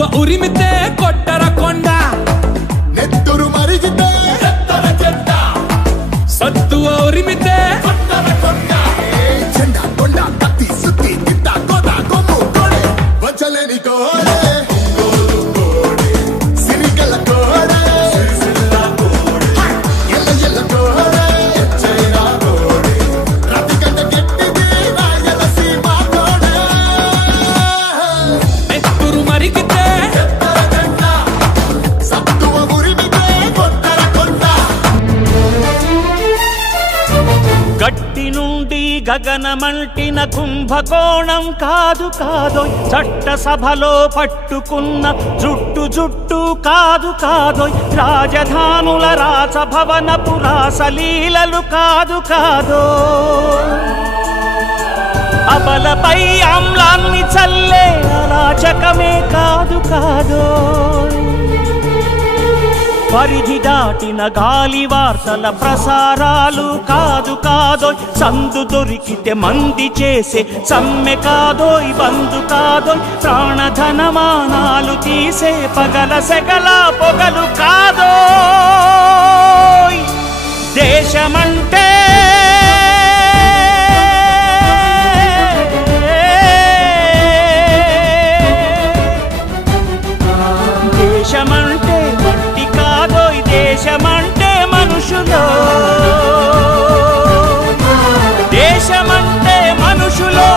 సత్తువ ఉరిమితే కొట్టర కొండ నెత్తురు మరిగితే సత్తువ ఉరిమితే కొట్టర కొండ జెండా కొండ కత్తి సుత్తి గిట్ట కోద కొమ్ము కోడే వచ్చలేని కోడే సిరికల కోడే ఎల్ల ఎల్ల కోడే ఎచ్చైనా కోడే రతికంట గట్టిది రాయల సీమ కోడే నెత్తురు మరిగితే సత్తువ ఉరిమితే కొట్టర కొండ గట్టి నుండి గగనమంటిన కుంభకోణం కాదు కాదోయ్ చట్టసభలో పట్టుకున్న జుట్టు జుట్టు కాదు కాదోయ్ రాజధానుల రాజభవనపు రాసలీలలు కాదు కాదో అబలపై ఆమ్లాన్ని చల్లే అరాచకమే కాదు కాదో పరిధి దాటిన గాలి వార్తల ప్రసారాలు కాదు కాదోయ్ సందు దొరికితే మంది చేసే సమ్మె కాదోయ్ బంధు కాదోయ్ ప్రాణధనమానాలు తీసే పగల సెగల పొగలు కాదోయ్ దేశమంటే దేశమంటే మట్టి కాదోయ్ దేశమంటే మనుషులు దేశమంటే మనుషులు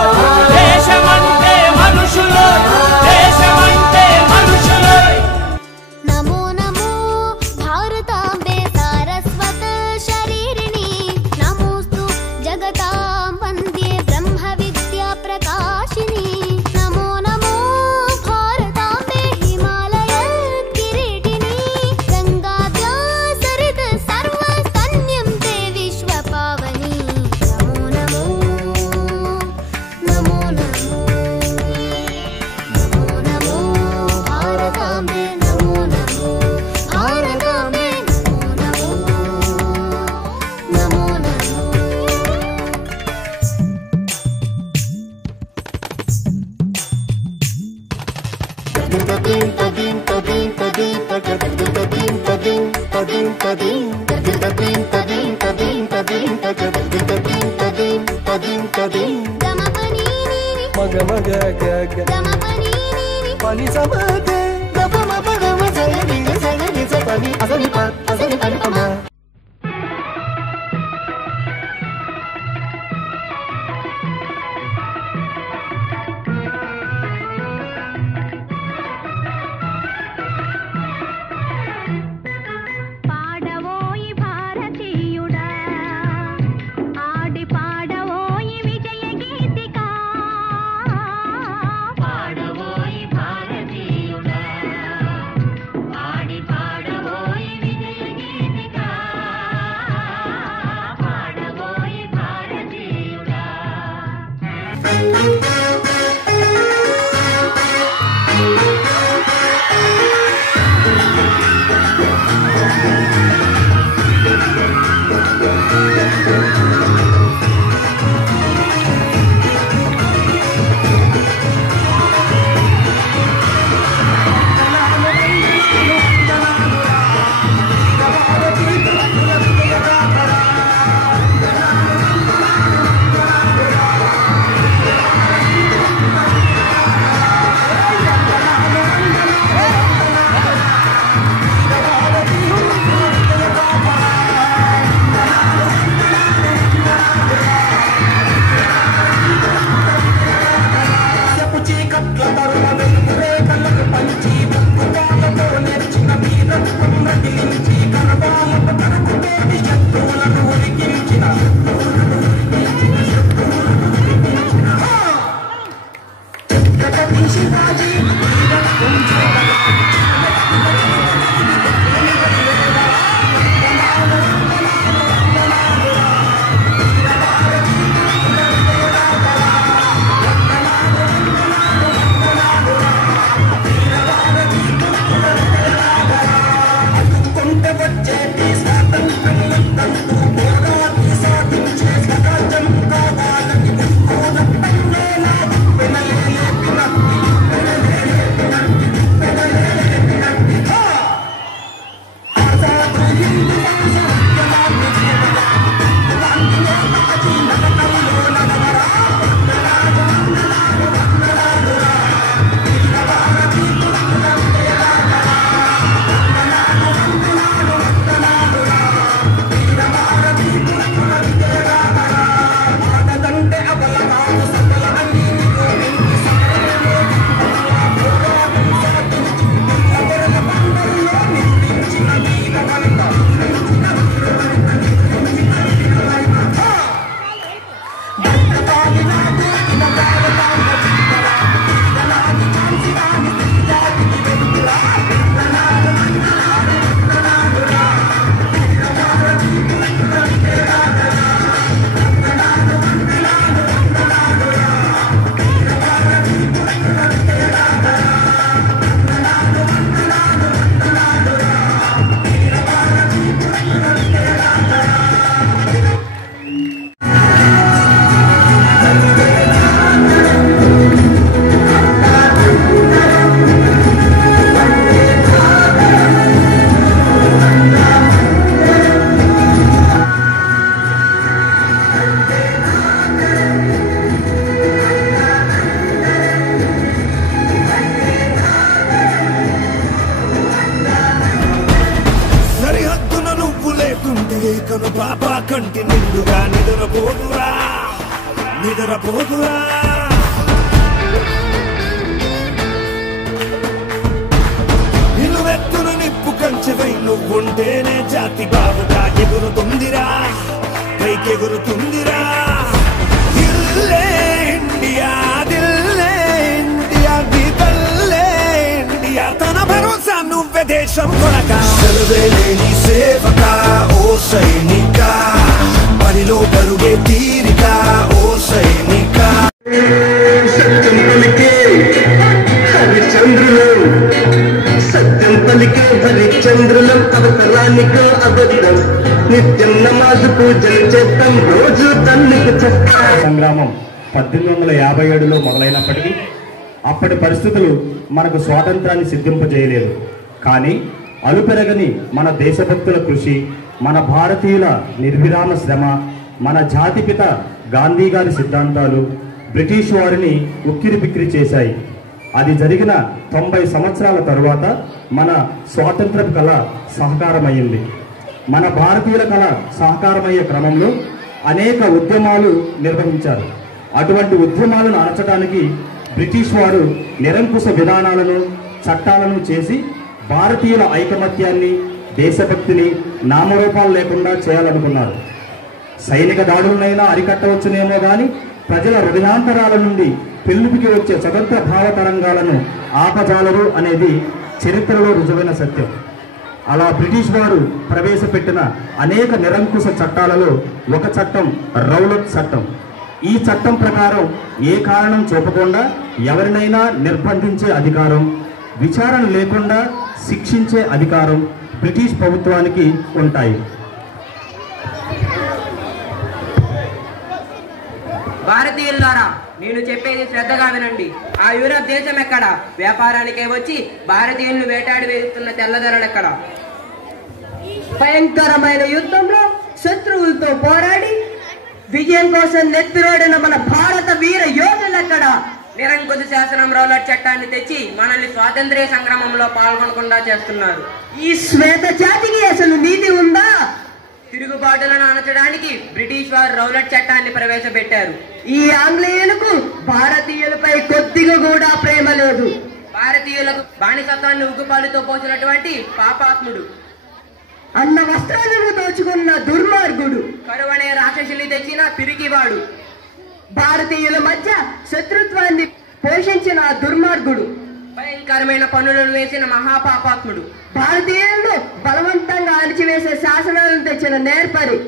దేశమంటే మనుషులు దేశమంటే మనుషులు నమో నమో భారతాంబే సారస్వత శరీరిణి నమోస్తు జగతాం వందే బ్రహ్మ విద్యా ప్రకాశిని నమో నమో భారతాంబే హిమాలయ కిరీటిని గంగాద్యా సరిత సర్వ స్తన్యం తే విశ్వ పావని నమో నమో నమో నమో నమో నమో భారతాంబే నమో నమో భారతాంబే నమో నమో నమో నమో గమపని నీని మగ మగ గగ గమపని నీని పని సమగే గప మప గమ సగని సగని సపని అసని పని అమ్మ పాడవోయి భారతీయుడా ఆడి పాడవోయి విజయ గీతిక పాడవోయి భారతీయుడా ఆడి పాడవోయి విజయ గీతిక పాడవోయి భారతీయుడా ఎగురుతుందిరా. దిల్లే ఇండియా, దిల్లే ఇండియా, నీ తల్లే ఇండియా, తన భరోసా నువ్వే దేశం కొనక. సెలవేలేని సేవక ఓ సైనిక, పనిలో పరుగే తీరిక ఓ సైనిక. సత్యం పలికే హరిచంద్రులు, సత్యం పలికే హరిచంద్రులం, అవసరానికో అబద్ధం, నిత్యం నమాజు పూజలు చేస్తాం, రోజు తల్లికి చెప్తాం. సంగ్రామం 1857లో మొదలైనప్పటికీ అప్పటి పరిస్థితులు మనకు స్వాతంత్రాన్ని సిద్ధింపజేయలేదు. కానీ అలుపెరగని మన దేశభక్తుల కృషి, మన భారతీయుల నిర్విరామ శ్రమ, మన జాతిపిత గాంధీ గారి సిద్ధాంతాలు బ్రిటిష్ వారిని ఉక్కిరిబిక్కిరి చేశాయి. అది జరిగిన 90 సంవత్సరాల తరువాత మన స్వాతంత్ర్య కళ సహకారమయ్యింది. మన భారతీయుల కళ సహకారమయ్యే క్రమంలో అనేక ఉద్యమాలు నిర్వహించారు. అటువంటి ఉద్యమాలను అణచడానికి బ్రిటిష్ వారు నిరంకుశ విధానాలను, చట్టాలను చేసి భారతీయుల ఐకమత్యాన్ని, దేశభక్తిని నామరూపాలు లేకుండా చేయాలనుకున్నారు. సైనిక దాడులనైనా అరికట్టవచ్చునేమో కానీ ప్రజల హృదయాంతరాల నుండి పెళ్లికి వచ్చే స్వతంత్ర భావ తరంగాలను ఆపజాలరు అనేది చరిత్రలో రుజువైన సత్యం. అలా బ్రిటిష్ వారు ప్రవేశపెట్టిన అనేక నిరంకుశ చట్టాలలో ఒక చట్టం రౌలట్ చట్టం. ఈ చట్టం ప్రకారం ఏ కారణం చూపకుండా ఎవరినైనా నిర్బంధించే అధికారం, విచారణ లేకుండా శిక్షించే అధికారం బ్రిటిష్ ప్రభుత్వానికి ఉంటాయి. భారతీయులారా, నేను చెప్పేది శ్రద్ధగా వినండి. ఆ యూరప్ దేశం ఎక్కడ? వ్యాపారానికే వచ్చి భారతీయులను వేటాడి వేస్తున్న తెల్లదొరలెక్కడ? భయంకరమైన యుద్ధంలో శత్రువులతో పోరాడి విజయం కోసం నెత్తిరోడిన మన భారత వీర యోధులెక్కడ? నిరంకుశ శాసనం రౌలట్ చట్టాన్ని తెచ్చి మనల్ని స్వాతంత్ర్య సంగ్రామంలో పాల్గొనకుండా చేస్తున్నారు. ఈ శ్వేత జాతికి అసలు నీతి ఉందా? తిరుగుబాటులను అణచడానికి బ్రిటిష్ వారు రౌలట్ చట్టాన్ని ప్రవేశపెట్టారు. ఈ ఆంగ్లేయులకు భారతీయులపై కొద్దిగా కూడా ప్రేమ లేదు. భారతీయులకు బానిసత్వాన్ని ఉగ్గుపాలుతో పోసినటువంటి పాపాత్ముడు, అన్న వస్త్రాలను దోచుకున్న దుర్మార్గుడు, కరువనే రాక్షసుని తెచ్చిన పిరికివాడు, భారతీయుల మధ్య శత్రుత్వాన్ని పోషించిన దుర్మార్గుడు, భయంకరమైన పన్నులను వేసిన మహాపాపాత్ముడు, భారతీయులను బలవంతంగా అణిచివేసే శాసనాలను తెచ్చిన నేర్పరి,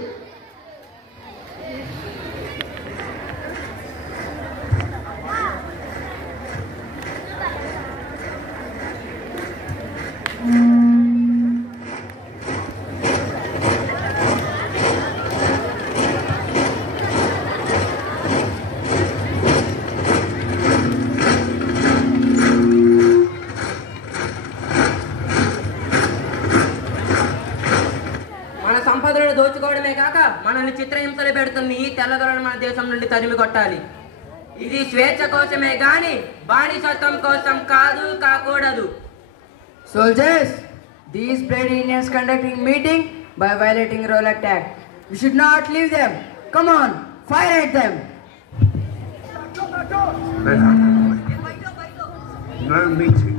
దోచుకోవడమే కాక మనల్ని చిత్రహింసలు పెడుతున్న ఈ తెల్లదొరలను మన దేశం నుండి తరిమి కొట్టాలి. ఇది స్వేచ్ఛ కోసమే గాని బానిసత్వం కోసం కాదు, కాకూడదు. Soldiers, these brave Indians conducting meeting by violating Rowlatt Act. We should not leave them. Come on, fire at them. No meeting.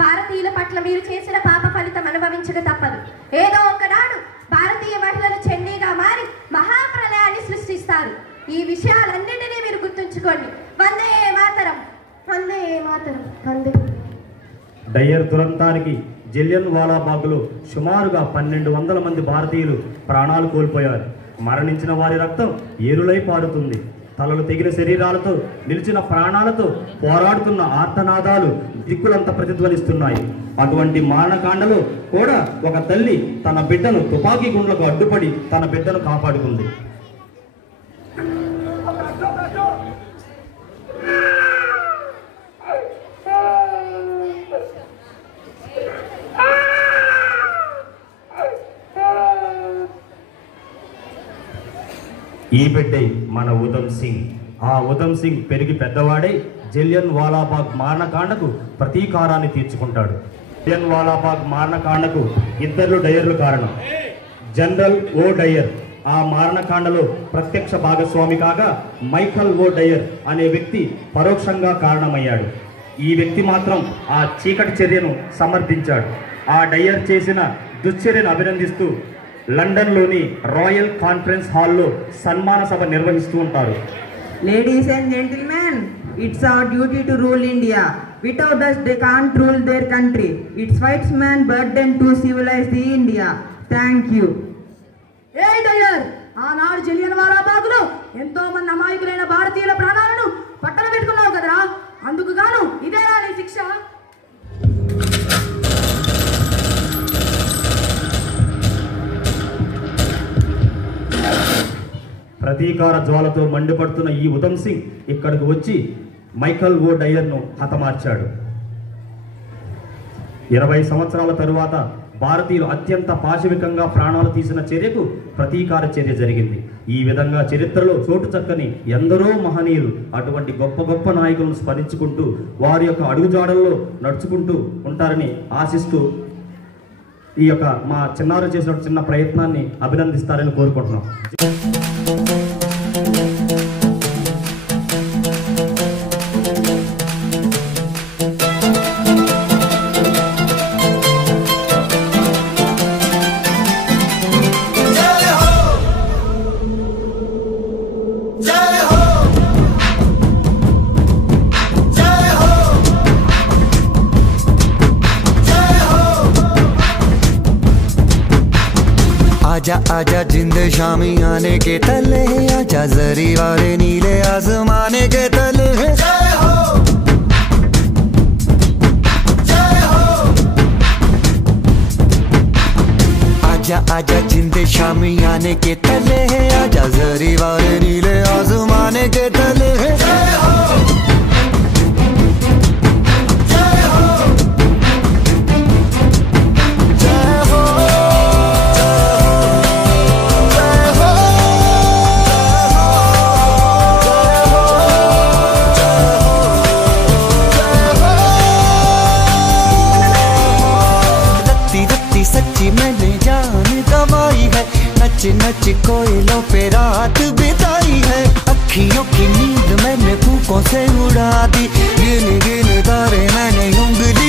భారతీయుల పట్ల మీరు చేసిన పాప ఫలితం అనుభవించక తప్పదు. ఏదో ఒకనాడు భారతీయ మహిళలు చండీగా మారి మహాప్రలయాన్ని సృష్టిస్తారు. ఈ విషయాలన్నింటినీ మీరు గుర్తుంచుకోండి. వందే మాతరం, వందే మాతరం, వందే. డయ్యర్ దురంతానికి జలియన్ వాలాబాగ్లో సుమారుగా 1200 మంది భారతీయులు ప్రాణాలు కోల్పోయారు. మరణించిన వారి రక్తం ఏరులై పారుతుంది. తలలు తెగిన శరీరాలతో నిలిచిన ప్రాణాలతో పోరాడుతున్న ఆర్తనాదాలు దిక్కులంతా ప్రతిధ్వనిస్తున్నాయి. అటువంటి మారణకాండలో కూడా ఒక తల్లి తన బిడ్డను తుపాకీ గుండ్లకు అడ్డుపడి తన బిడ్డను కాపాడుకుంది. ఈ బిడ్డే మన ఉధమ్ సింగ్. ఆ ఉధమ్ సింగ్ పెరిగి పెద్దవాడై జలియన్ వాలాబాగ్ మారణకాండకు ప్రతీకారాన్ని తీర్చుకుంటాడు. జలియన్ వాలాబాగ్ మారణకాండకు ఇద్దరు డయర్లు కారణం. జనరల్ ఓ డయర్ ఆ మారణకాండలో ప్రత్యక్ష భాగస్వామి కాగా, మైఖల్ ఓ డయర్ అనే వ్యక్తి పరోక్షంగా కారణమయ్యాడు. ఈ వ్యక్తి మాత్రం ఆ చీకటి చర్యను సమర్థించాడు. ఆ డయర్ చేసిన దుశ్చర్యను అభినందిస్తూ లండన్లోని రాయల్ కాన్ఫరెన్స్ హాల్లో సన్మాన సభ నిర్వహిస్తూ ఉంటారు. Ladies and gentlemen, it's our duty to rule India. Without us, they can't rule their country. It's white man's burden to civilize the India. Thank you. ఏ డయర్, ఆనాడు జలియన్ వాలాబాగ్లో ఎంతో మంది అమాయకులైన భారతీయుల ప్రాణాలను పట్టణ పెట్టుకున్నావు కదరా, అందుకు గాను ఇదేనా నీ శిక్ష? ప్రతీకార జ్వాలతో మండిపడుతున్న ఈ ఉధమ్ సింగ్ ఇక్కడికి వచ్చి మైఖల్ ఓ డయర్ను హతమార్చాడు. 20 సంవత్సరాల తరువాత భారతీయులు అత్యంత పాశవికంగా ప్రాణాలు తీసిన చర్యకు ప్రతీకార చర్య జరిగింది. ఈ విధంగా చరిత్రలో చోటు చక్కని ఎందరో మహనీయులు అటువంటి గొప్ప గొప్ప నాయకులను స్మరించుకుంటూ వారి యొక్క అడుగుజాడల్లో నడుచుకుంటూ ఉంటారని ఆశిస్తూ ఈ యొక్క మా చిన్నారు చేసిన చిన్న ప్రయత్నాన్ని అభినందిస్తారని కోరుకుంటున్నాం. आजा आजा जिंद शामी आने के तले, आजा जरी वाले नीले आसमाने के तले। जय हो जय हो। आजा आजा जिंद शामी आने के तले, आजा जरी वाले नीले आसमाने के तले। जय हो सच्ची मैंने जान गवाई है, नच नच कोयलों पे रात बिताई है। अखियों की नींद मैंने फूकों से उड़ा दी, गिन गिन तारे मैंने उंगली